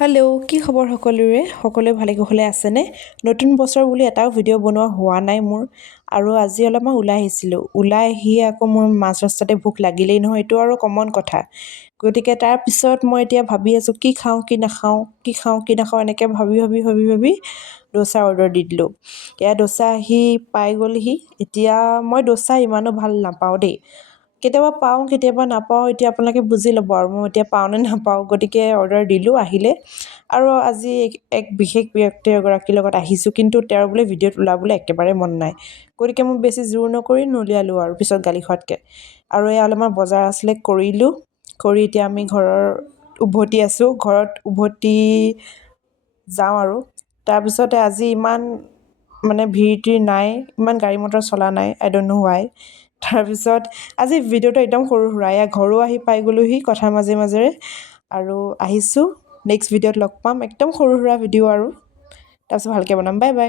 Hello' কি খবৰ সকলোৱে ভালে কুশলে আছেনে? নতুন বছৰ বুলি এটাও ভিডিঅ' বনোৱা হোৱা নাই মোৰ। আৰু আজি অলপমান ওলাই আহিছিলোঁ। ওলাই আহি আকৌ মোৰ মাজ ৰাস্তাতে ভোক লাগিলেই নহয়, এইটো আৰু কমন কথা। গতিকে তাৰপিছত মই এতিয়া ভাবি আছোঁ কি খাওঁ কি নাখাওঁ এনেকৈ ভাবি ডোচা অৰ্ডাৰ দি দিলোঁ। এতিয়া ডোচা আহি পাই গ'লহি। এতিয়া মই ডোচা ইমানো ভাল নাপাওঁ দেই। কেতিয়াবা পাওঁ কেতিয়াবা নাপাওঁ, এতিয়া আপোনালোকে বুজি ল'ব আৰু মই এতিয়া পাওঁ নে নাপাওঁ। গতিকে অৰ্ডাৰ দিলোঁ, আহিলে। আৰু আজি এক বিশেষ ব্যক্তি এগৰাকীৰ লগত আহিছোঁ, কিন্তু তেওঁৰ বোলে ভিডিঅ'ত ওলাবলৈ একেবাৰে মন নাই। গতিকে মই বেছি জোৰ নকৰি নুলিয়ালোঁ আৰু পিছত গালি খোৱাতকৈ। আৰু এই অলপমান বজাৰ আছিলে, কৰিলোঁ। কৰি এতিয়া আমি উভতি আছোঁ, ঘৰত উভতি যাওঁ আৰু। তাৰপিছতে আজি ইমান ভিৰ নাই, ইমান গাড়ী মটৰ চলা নাই, আই ডণ্ট ন' ৱাই। তাৰপিছত আজি ভিডিঅ'টো একদম সৰু সুৰা, এয়া ঘৰো আহি পাই গ'লোহি কথাৰ মাজেৰে। আৰু আহিছোঁ, নেক্সট ভিডিঅ'ত লগ পাম, একদম সৰু সুৰা ভিডিঅ' আৰু। তাৰপিছত ভালকৈ বনাম, বাই বাই।